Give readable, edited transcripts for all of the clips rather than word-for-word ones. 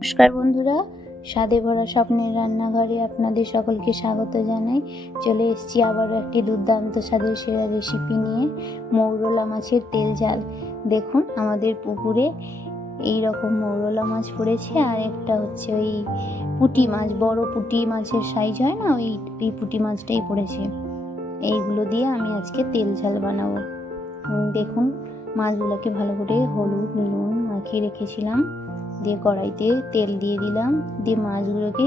নমস্কার বন্ধুরা, স্বাদে ভরা স্বপ্নের রান্নাঘরে আপনাদের সকলকে স্বাগত জানাই। চলে এসেছি আবারও একটি দুর্দান্ত স্বাদের সেরা রেসিপি নিয়ে, মৌরলা মাছের তেল ঝাল। দেখুন আমাদের পুকুরে এই রকম মৌরলা মাছ পড়েছে, আর একটা হচ্ছে ওই পুঁটি মাছ, বড় পুঁটি মাছের সাইজ হয় না, ওই পুঁটি মাছটাই পড়েছে। এইগুলো দিয়ে আমি আজকে তেল ঝাল বানাবো। দেখুন মাছগুলোকে ভালো করে হলুদ নুন মাখিয়ে রেখেছিলাম, দিয়ে কড়াইতে তেল দিয়ে দিলাম, দিয়ে মাছগুলোকে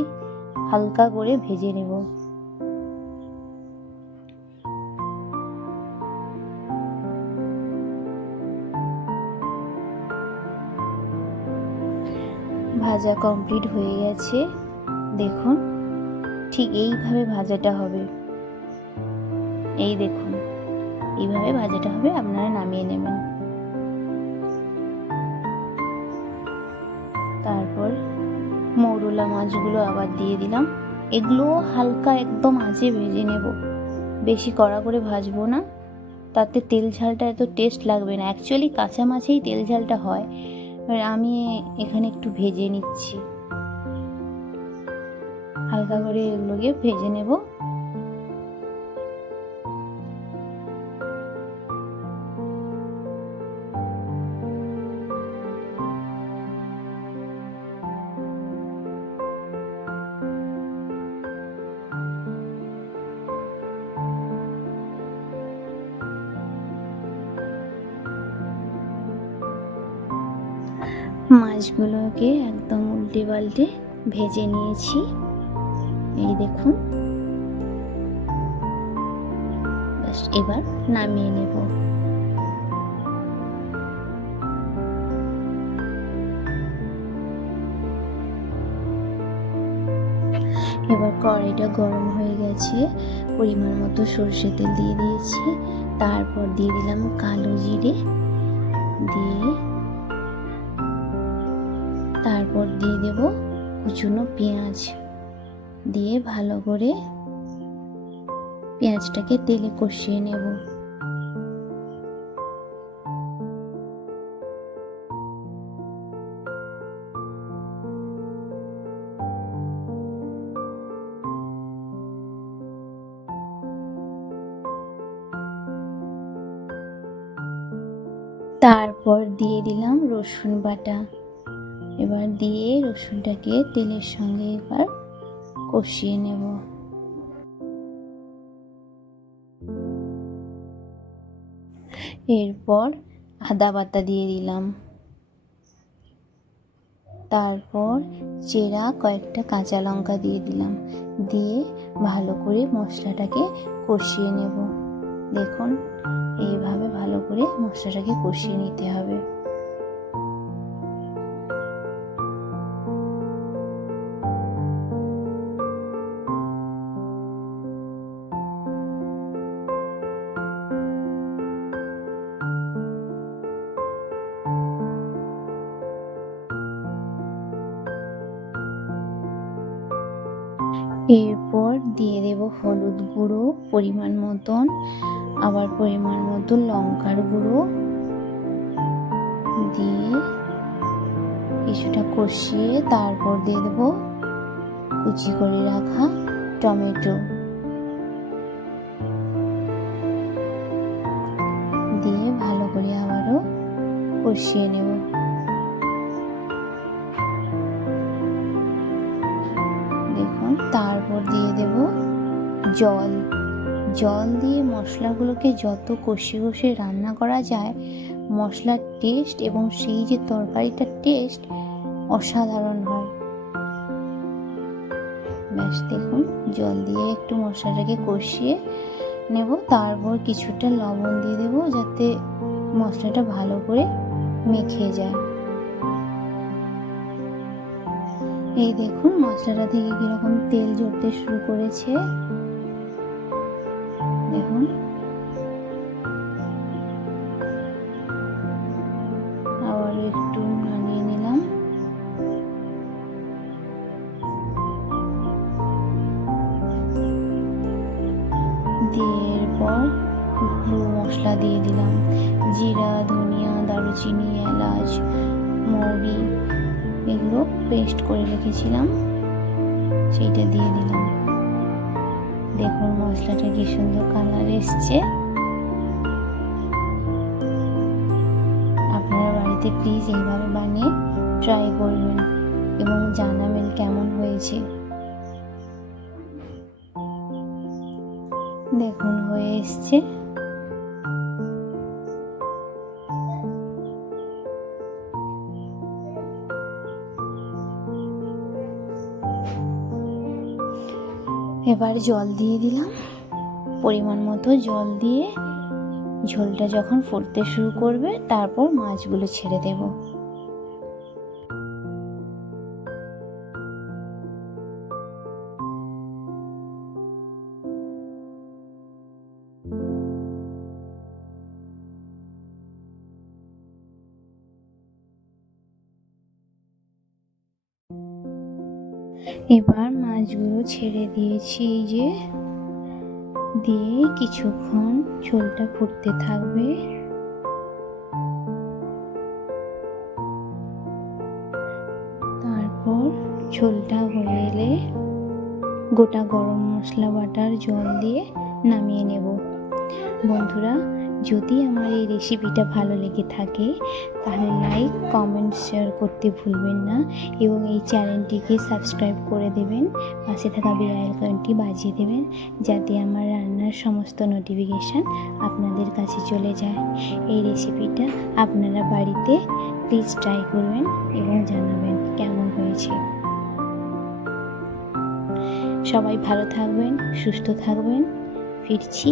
হালকা করে ভেজে নেব। ভাজা কমপ্লিট হয়ে গেছে। দেখুন ঠিক এইভাবে ভাজাটা হবে, এই দেখুন এইভাবে ভাজাটা হবে, আপনারা নামিয়ে নেবেন। তারপর মৌরলা মাছগুলো আবার দিয়ে দিলাম, এগুলো হালকা একদম আঁচে ভেজে নেব, বেশি কড়া করে ভাজবো না, তাতে তেল ঝালটা এত টেস্ট লাগবে না। অ্যাকচুয়ালি কাঁচা মাছেই তেল ঝালটা হয়, আমি এখানে একটু ভেজে নিচ্ছি, হালকা করে এগুলোকে ভেজে নেব। মাছগুলোকে একদম উল্টে পাল্টে ভেজে নিয়েছি, এই দেখুন। এবার নামিয়ে নেব। এবার কড়াইটা গরম হয়ে গেছে, পরিমাণ মতো সরষে তেল দিয়ে দিয়েছি, তারপর দিয়ে দিলাম কালো জিরে, দিয়ে তারপর দিয়ে দেব কুচনো পেঁয়াজ, দিয়ে ভালো করে পেঁয়াজটাকে তেলে কষিয়ে নেব। তারপর দিয়ে দিলাম রসুন বাটা, এবার দিয়ে রসুনটাকে তেলের সঙ্গে এবার কষিয়ে নেব। এরপর আদা বাটা দিয়ে দিলাম, তারপর চেরা কয়েকটা কাঁচা লঙ্কা দিয়ে দিলাম, দিয়ে ভালো করে মশলাটাকে কষিয়ে নেব। দেখুন এইভাবে ভালো করে মশলাটাকে কষিয়ে নিতে হবে। এরপর দিয়ে দেব হলুদ গুঁড়ো পরিমাণ মতন, আবার পরিমাণ মতো লঙ্কার গুঁড়ো, দিয়ে কিছুটা কষিয়ে তারপর দিয়ে দেব কুচি করে রাখা টমেটো, দিয়ে ভালো করে আবারও কষিয়ে নেব। দেখুন তারপর দিয়ে দেব জল, জল দিয়ে মশলাগুলোকে যত কষিয়ে রান্না করা যায়, মশলার টেস্ট এবং সেই যে তরকারিটার টেস্ট অসাধারণ হয়। ব্যাস দেখুন জল দিয়ে একটু মশলাটাকে কষিয়ে নেব, তারপর কিছুটা লবণ দিয়ে দেব যাতে মশলাটা ভালো করে মেখে যায়। এই দেখুন মশলাটা থেকে কিরকম তেল ঝরতে শুরু করেছে, দেখুন। আবার একটু নাড়িয়ে নিলাম, দিয়ে এরপর গুঁড়ো মশলা দিয়ে দিলাম, জিরা ধনিয়া দারুচিনি এলাচ মৌরি এগুলো পেস্ট করে রেখেছিলাম, সেইটা দিয়ে দিলাম। দেখুন মশলাটা কি সুন্দর কালার এসছে। আপনারা বাড়িতে প্লিজ এইভাবে বানিয়ে ট্রাই করবেন এবং জানাবেন কেমন হয়েছে। দেখুন হয়ে এসছে। এবার জল দিয়ে দিলাম, পরিমাণ মতো জল দিয়ে ঝোলটা যখন ফুটতে শুরু করবে তারপর মাছগুলো ছেড়ে দেব। এবার মাছগুলো ছেড়ে দিয়েছি, এই যে দিয়ে কিছুক্ষণ ঝোলটা ফুটতে থাকবে। তারপর ঝোলটা হয়ে এলে গোটা গরম মশলা বাটার জল দিয়ে নামিয়ে নেব। বন্ধুরা, যদি আমার এই রেসিপিটা ভালো লেগে থাকে তাহলে লাইক, কমেন্ট, শেয়ার করতে ভুলবেন না এবং এই চ্যানেলটিকে সাবস্ক্রাইব করে দেবেন। পাশে থাকা বেল আইকনটি বাজিয়ে দেবেন যাতে আমার রান্নার সমস্ত নোটিফিকেশান আপনাদের কাছে চলে যায়। এই রেসিপিটা আপনারা বাড়িতে প্লিজ ট্রাই করবেন এবং জানাবেন কেমন হয়েছে। সবাই ভালো থাকবেন, সুস্থ থাকবেন। ফিরছি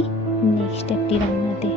নেক্সট একটি রান্নাতে।